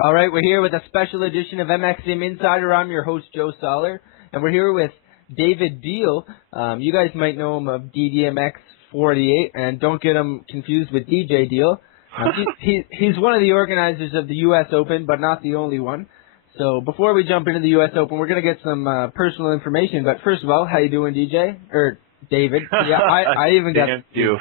All right, we're here with a special edition of MX Sim Insider. I'm your host, Joe Soller, and we're here with David Deal. You guys might know him of DDMX48, and don't get him confused with DJ Deal. He's one of the organizers of the U.S. Open, but not the only one. So before we jump into the U.S. Open, we're going to get some personal information. But first of all, how you doing, DJ? Or David? Yeah, I even got you.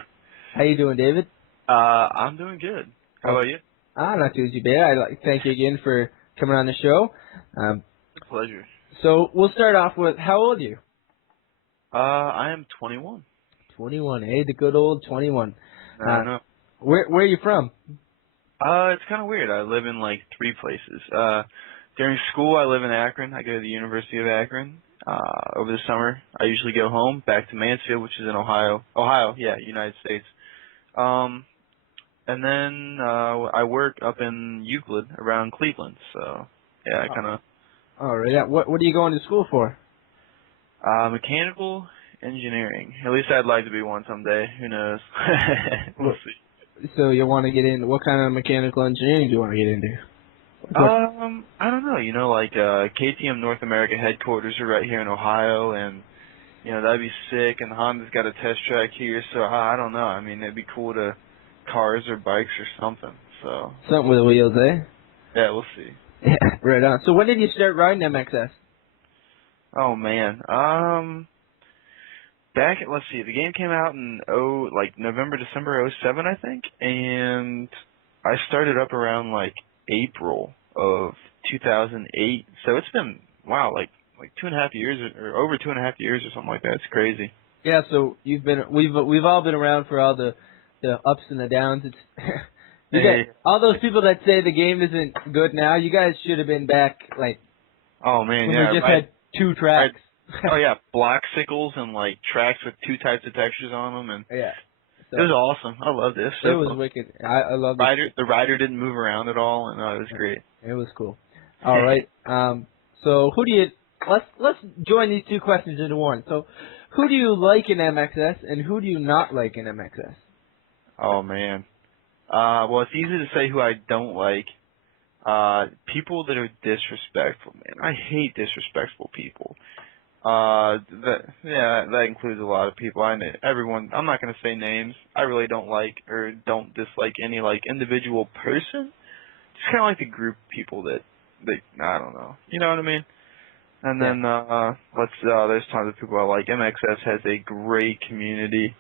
How you doing, David? I'm doing good. How about you? Not too bad. Thank you again for coming on the show. Pleasure. So we'll start off with, how old are you? I am 21. 21, eh? The good old 21. I know. Where are you from? It's kind of weird. I live in like 3 places. During school, I live in Akron. I go to the University of Akron. Over the summer, I usually go home back to Mansfield, which is in Ohio. Yeah, United States. And then I work up in Euclid around Cleveland. So yeah, I kind of. All right. Yeah. What are you going to school for? Mechanical engineering. At least I'd like to be one someday. Who knows? We'll see. So you want to get into, what kind of mechanical engineering do you want to get into? I don't know. Like KTM North America headquarters are right here in Ohio, and that'd be sick. And Honda's got a test track here, so I don't know. I mean, it'd be cool to cars or bikes or something. So something with wheels, eh? Yeah, we'll see. Yeah, right on. So when did you start riding MXS? Oh man, let's see, the game came out in November, December '07, I think, and I started up around like April of 2008. So it's been like 2.5 years or over 2.5 years or something like that. It's crazy. Yeah. So we've all been around for all the ups and the downs. It's all those people that say the game isn't good now. You guys should have been back Oh man, when yeah. we just had 2 tracks. Oh yeah, block sickles and like tracks with 2 types of textures on them, and yeah, so, it was awesome. I loved it. It was wicked. I loved it. The rider didn't move around at all, and it was great. It was cool. All right. So who do you? Let's join these 2 questions into one. So, who do you like in MXS, and who do you not like in MXS? Oh man. Well, it's easy to say who I don't like. People that are disrespectful, man. I hate disrespectful people. That includes a lot of people. I know everyone. I'm not going to say names. I really don't like or don't dislike any individual person. Just kind of like the group of people that I don't know. You know what I mean? And then there's tons of people I like. MXS has a great community,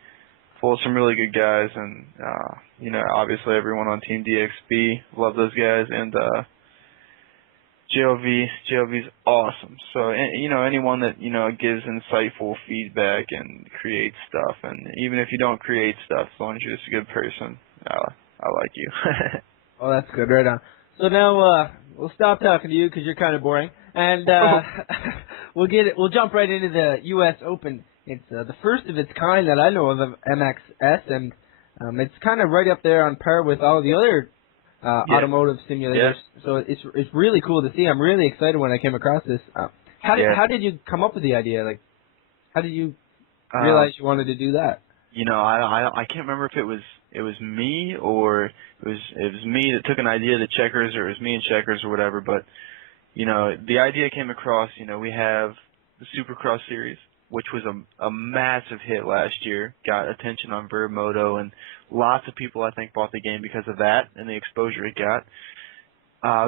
full of some really good guys, and obviously everyone on Team DXB, love those guys, and JLV's awesome. So anyone that gives insightful feedback and creates stuff, and even if you don't create stuff, as long as you're just a good person, I like you. Oh, that's good. Right on. So now we'll stop talking to you because you're kind of boring, and we'll jump right into the U.S. Open. It's the first of its kind that I know of MXS, and it's kind of right up there on par with all the other automotive simulators. Yeah. So it's really cool to see. I'm really excited when I came across this. How did you come up with the idea? How did you realize you wanted to do that? I can't remember if it was me or it was me that took an idea to Checkers, or it was me and Checkers or whatever. But the idea came across. We have the Supercross series, which was a massive hit last year, got attention on Vermoto, and lots of people, I think, bought the game because of that and the exposure it got.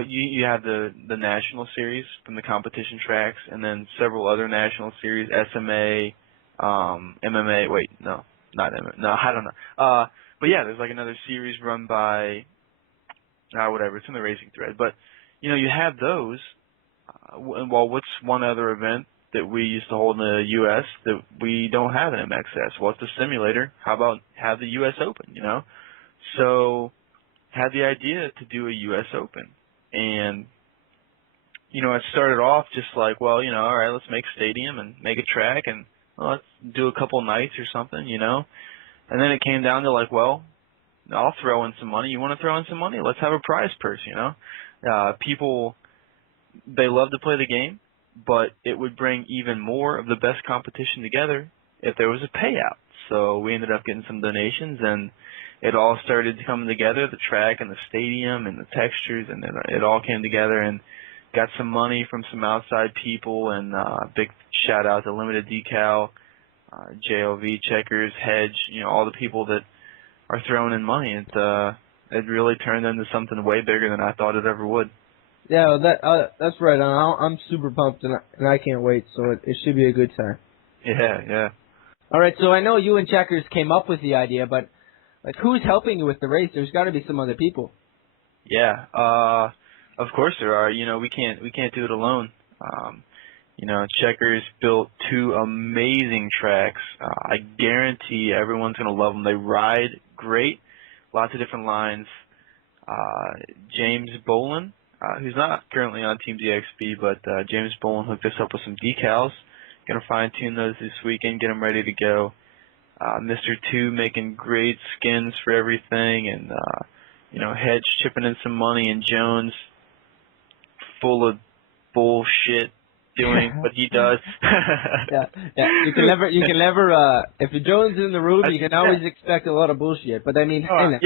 You have the National Series from the competition tracks, and then several other National Series, SMA, MMA, wait, no, not MMA, no, I don't know. But yeah, there's another series run by, whatever, it's in the racing thread. But, you have those. What's one other event that we used to hold in the U.S. that we don't have in MXS? Well, it's a simulator. How about have the U.S. Open, So, had the idea to do a U.S. Open. And, it started off just all right, let's make a stadium and make a track, and let's do a couple nights or something, And then it came down to I'll throw in some money. You want to throw in some money? Let's have a prize purse, People, they love to play the game, but it would bring even more of the best competition together if there was a payout. So we ended up getting some donations, and it all started to come together, the track and the stadium and the textures, and it all came together, and got some money from some outside people, and big shout out to Limited Decal, JLV, Checkers, Hedge, all the people that are throwing in money. It really turned into something way bigger than I thought it ever would. Yeah, that's right. I'm super pumped, and I can't wait. So it should be a good time. Yeah. All right, so I know you and Checkers came up with the idea, but like, who's helping you with the race? There's got to be some other people. Yeah, of course there are. We can't do it alone. Checkers built 2 amazing tracks. I guarantee everyone's gonna love them. They ride great, lots of different lines. James Bolin, who's not currently on Team DXB, but James Bolin hooked us up with some decals. Gonna fine tune those this weekend, get them ready to go. Mr. 2 making great skins for everything, and Hedge chipping in some money, and Jones full of bullshit doing what he does. yeah. You can never. If Jones is in the room, you can always expect a lot of bullshit. But I mean, I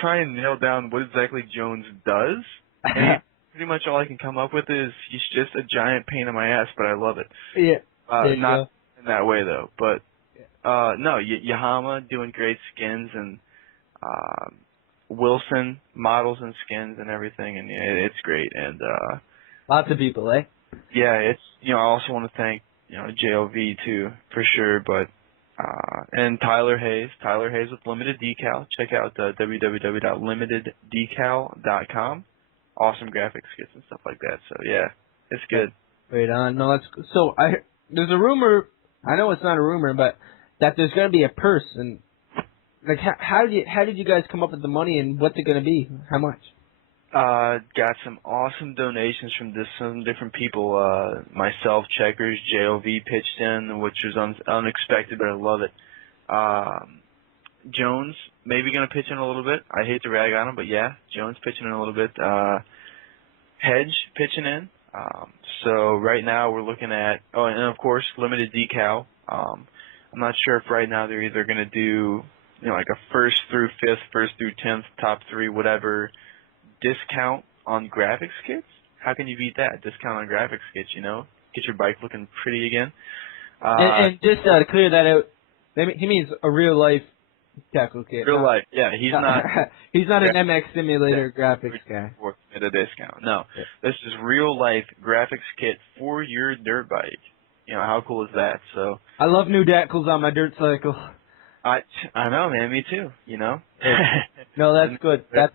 try and nail down what exactly Jones does. And pretty much all I can come up with is he's just a giant pain in my ass, but I love it. Yeah. Not in that way though, but no, Yahama doing great skins, and Wilson models and skins and everything, and it's great. And lots of people, eh? Yeah, it's I also want to thank JLV too for sure, but and Tyler Hayes with Limited Decal. Check out www.limiteddecal.com. Awesome graphic skits and stuff like that. So yeah, it's good. Right on. No, that's so. There's a rumor. I know it's not a rumor, but that there's going to be a purse, and like how did you guys come up with the money, and what's it going to be? How much? Got some awesome donations from some different people. Myself, Checkers, JOV pitched in, which was unexpected, but I love it. Jones maybe going to pitch in a little bit. I hate to rag on him, but yeah, Jones pitching in a little bit. Hedge pitching in. So right now we're looking at, and of course, Limited Decal. I'm not sure if right now they're either going to do, like a 1st through 5th, 1st through 10th, top 3, whatever, discount on graphics kits. How can you beat that? Discount on graphics kits, get your bike looking pretty again. And just to clear that out, he means a real life tackle kit. Real life, yeah. He's not. He's not an MX simulator graphics guy. At a discount, no. Yeah. This is real life graphics kit for your dirt bike. How cool is that? So I love new decals on my dirt cycle. I know, man. Me too. No, that's good. And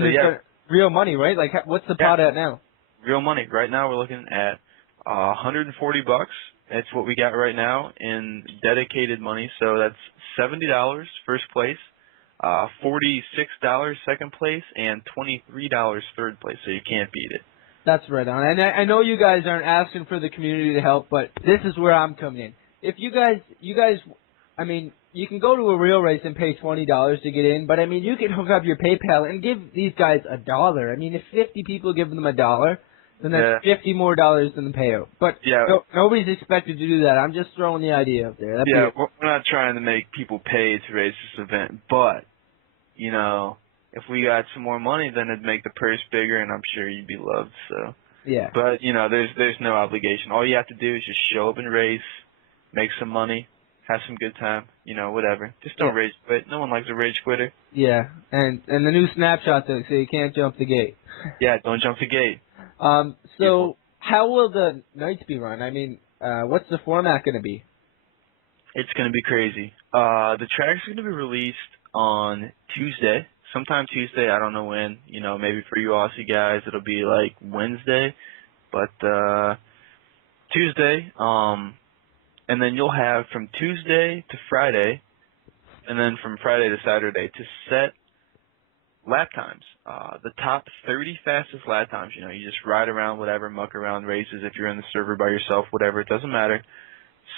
so, there's real money, right? Like, what's the pot at now? Real money. Right now, we're looking at $140. That's what we got right now in dedicated money. So that's $70 first place, $46 second place, and $23 third place. So you can't beat it. That's right on. And I know you guys aren't asking for the community to help, but this is where I'm coming in. If you guys, I mean, you can go to a real race and pay $20 to get in, but I mean, you can hook up your PayPal and give these guys $1. I mean, if 50 people give them $1, then that's $50 more than the payout. But nobody's expected to do that. I'm just throwing the idea out there. We're not trying to make people pay to race this event, but if we got some more money, then it'd make the purse bigger, and I'm sure you'd be loved. So yeah. But there's no obligation. All you have to do is just show up and race, make some money, have some good time, whatever. Just don't rage quit. No one likes a rage quitter. Yeah, and the new snapshot thing, so you can't jump the gate. Yeah, don't jump the gate. So how will the nights be run? I mean, what's the format going to be? It's going to be crazy. The track's going to be released on Tuesday. Sometime Tuesday, I don't know when. Maybe for you Aussie guys, it'll be like Wednesday. But Tuesday, and then you'll have from Tuesday to Friday, and then from Friday to Saturday to set lap times. The top 30 fastest lap times. You just ride around, whatever, muck around races. If you're in the server by yourself, whatever, it doesn't matter.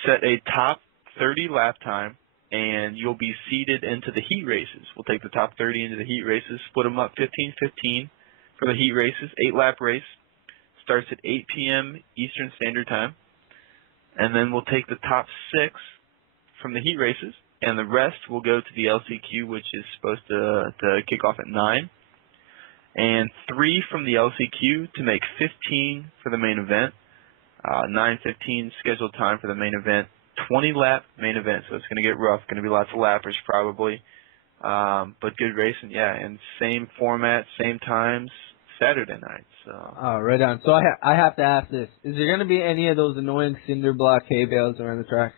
Set a top 30 lap time, and you'll be seeded into the heat races. We'll take the top 30 into the heat races, split them up 15-15 for the heat races. 8-lap race starts at 8 p.m. Eastern Standard Time. And then we'll take the top 6 from the heat races, and the rest will go to the LCQ, which is supposed to kick off at 9, and 3 from the LCQ to make 15 for the main event. 9:15 scheduled time for the main event. 20-lap main event, so it's going to get rough. Going to be lots of lappers probably, but good racing, yeah. And same format, same times, Saturday night. So. Oh, right on. So I have to ask this: is there going to be any of those annoying cinder block hay bales around the track?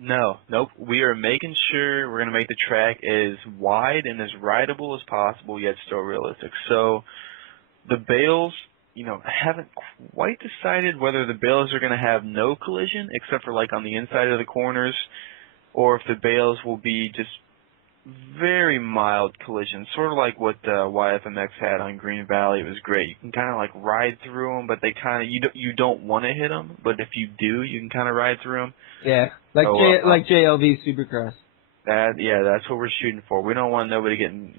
No, nope. We are making sure we're going to make the track as wide and as rideable as possible, yet still realistic. So the bales, I haven't quite decided whether the bales are going to have no collision, except for like on the inside of the corners, or if the bales will be just very mild collision, sort of like what YFMX had on Green Valley. It was great. You can kind of like ride through them, but they kind of you don't want to hit them, but if you do, you can kind of ride through them. Yeah, like So, like JLV Supercross. That's what we're shooting for. We don't want nobody getting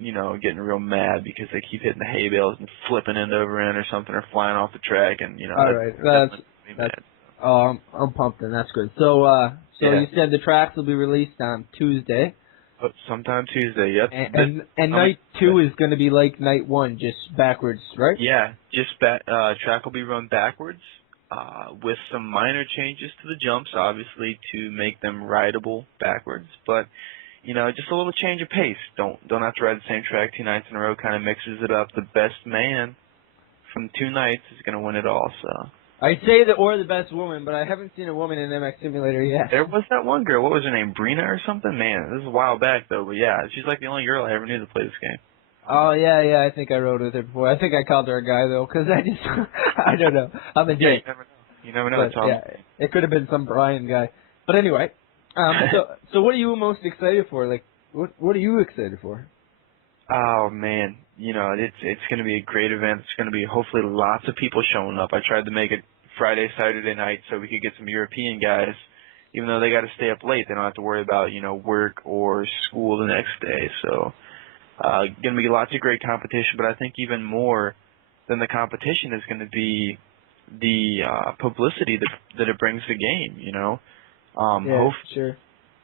real mad because they keep hitting the hay bales and flipping end over end or something, or flying off the track, and All right, that's oh, I'm pumped, and that's good. So Yeah. you said the tracks will be released on Tuesday. Sometime Tuesday, yep. And night 2 is going to be like night 1, just backwards, right? Yeah, just track will be run backwards, with some minor changes to the jumps, obviously, to make them rideable backwards. But just a little change of pace. Don't have to ride the same track 2 nights in a row. Kind of mixes it up. The best man from 2 nights is going to win it all. So. I'd say the best woman, but I haven't seen a woman in MX Simulator yet. There was that one girl. What was her name? Brina or something? Man, this is a while back, though. But, yeah, she's like the only girl I ever knew to play this game. Oh, yeah, I think I rode with her before. I think I called her a guy, though, because I don't know. I'm a dick. You never know. But, yeah, it could have been some Brian guy. But anyway, so what are you most excited for? Like, what are you excited for? Oh, man. It's going to be a great event. It's going to be hopefully lots of people showing up. I tried to make it Friday, Saturday night so we could get some European guys. Even though they got to stay up late, they don't have to worry about, work or school the next day. So, going to be lots of great competition, but I think even more than the competition is going to be the publicity that it brings to the game, Yeah, hopefully sure.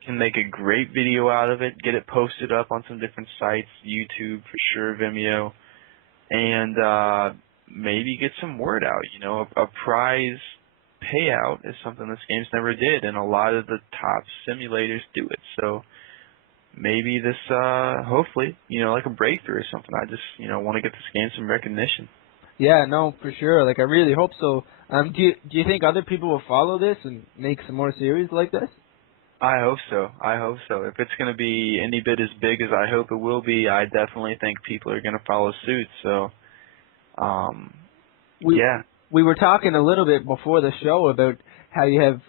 can make a great video out of it, get it posted up on some different sites, YouTube for sure, Vimeo, and maybe get some word out. A prize payout is something this game's never did, and a lot of the top simulators do it. So maybe this, hopefully, like a breakthrough or something. I just, want to get this game some recognition. Yeah, no, for sure. Like, I really hope so. Do you think other people will follow this and make some more series like this? I hope so. If it's going to be any bit as big as I hope it will be, I definitely think people are going to follow suit. So, yeah. We were talking a little bit before the show about how you have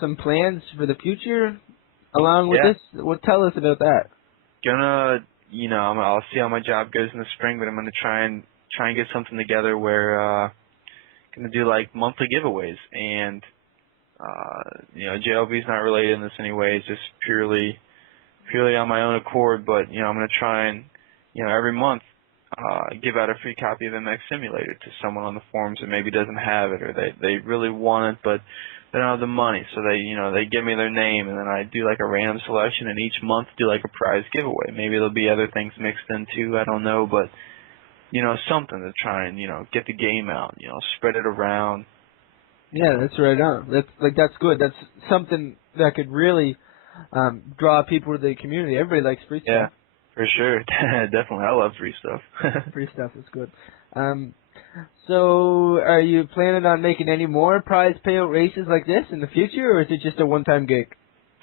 some plans for the future along with this. Tell us about that. I'll see how my job goes in the spring, but I'm gonna try and get something together where gonna do like monthly giveaways, and JLB's not related in this anyway. It's just purely on my own accord. But I'm gonna try and every month give out a free copy of MX Simulator to someone on the forums that maybe doesn't have it, or they really want it but they don't have the money. So they give me their name, and then I do like a random selection, and each month do like a prize giveaway. Maybe there'll be other things mixed in too. I don't know, but something to try and get the game out. Spread it around. Yeah, that's right on. That's good. That's something that could really draw people to the community. Everybody likes free stuff. Yeah, for sure. Definitely. I love free stuff. Free stuff is good. So are you planning on making any more prize payout races like this in the future, or is it just a one-time gig?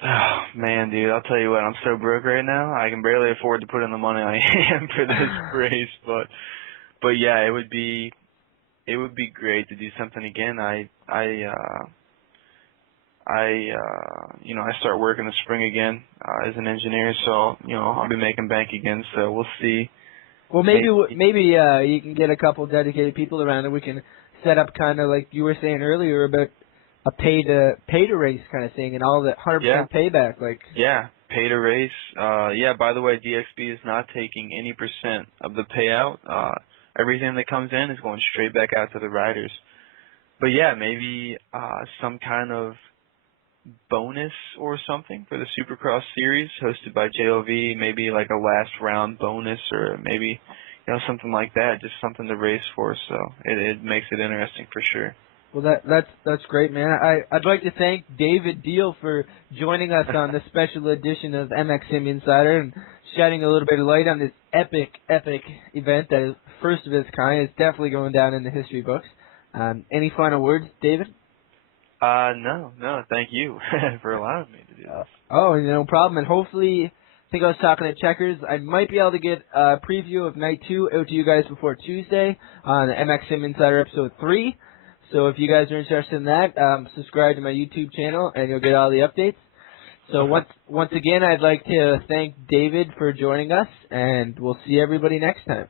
Oh, man, dude, I'll tell you what, I'm so broke right now, I can barely afford to put in the money I am for this race, but yeah, it would be great to do something again. I start work in the spring again, as an engineer, so, I'll be making bank again, so we'll see. Well, maybe you can get a couple dedicated people around, and we can set up kind of like you were saying earlier about a pay to race kind of thing, and all that 100% payback. Like pay to race. By the way, DXB is not taking any percent of the payout. Everything that comes in is going straight back out to the riders. But yeah, maybe some kind of bonus or something for the Supercross series hosted by JOV, maybe like a last round bonus or maybe, something like that, just something to race for. So it makes it interesting for sure. Well, that's great, man. I'd like to thank David Deal for joining us on this special edition of MX Sim Insider and shedding a little bit of light on this epic event that is first of its kind. It's definitely going down in the history books. Any final words, David? No. Thank you for allowing me to do this. No problem. And hopefully, I think I was talking to Checkers. I might be able to get a preview of Night 2 out to you guys before Tuesday on MX Sim Insider Episode 3. So if you guys are interested in that, subscribe to my YouTube channel and you'll get all the updates. So once again, I'd like to thank David for joining us, and we'll see everybody next time.